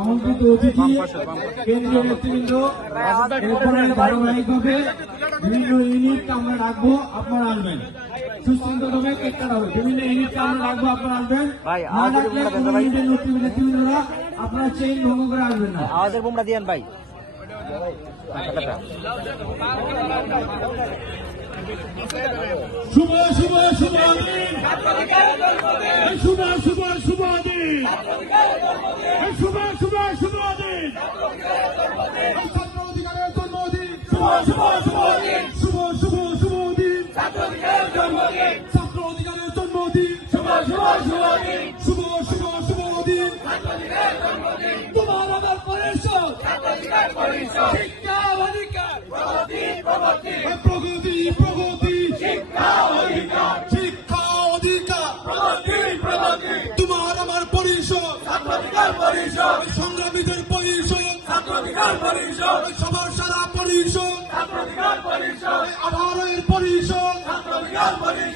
আমন্ত্রিত অতিথি কেন্দ্রীয় নেতৃবৃন্দ ধারাবাহিকভাবে বিভিন্ন ইউনিটকে আমরা রাখবো, আপনারা আসবেন। সুশৃঙ্খলভাবে কেক কাটা হবে। বিভিন্ন ইউনিটকে আমরা রাখবো, আপনারা আসবেন। না রাখলে কোনো ইউনিটের নেতৃবৃন্দরা আপনারা চেইন ভঙ্গ করে আসবেন না। আওয়াজের বোমটা দিয়েন ভাই। শুভ শুভ শুভ দিন, শুভ শুভ শুভ দিন, শুভ শুভ শুভ দিন, ছাত্র অধিকারের জন্মদিন, শুভ শুভ শুভ দিন, শুভ শুভ শুভ দিন, ছাত্র অধিকারের জন্মদিন, ছাত্র অধিকারের জন্মদিন, শুভ শুভ শুভ দিন, শুভ শুভ শুভ দিন, ছাত্র অধিকারের জন্মদিন। তোমার আমার পরিষদ, ছাত্র অধিকার পরিষদ, শিক্ষা অধিকার, প্রগতি প্রগতি, প্রগতি প্রগতি, শিক্ষা অধিকার, শিক্ষা অধিকার, প্রগতি প্রগতি। তোমার আমার পরিষদ, ছাত্র অধিকার পরিষদ, সংগ্রামীদের পরিষদ, ছাত্র অধিকার পরিষদ, সবার সারা পরিষদ, ছাত্র অধিকার পরিষদ, 18 এর পরিষদ, ছাত্র অধিকার পরিষদ।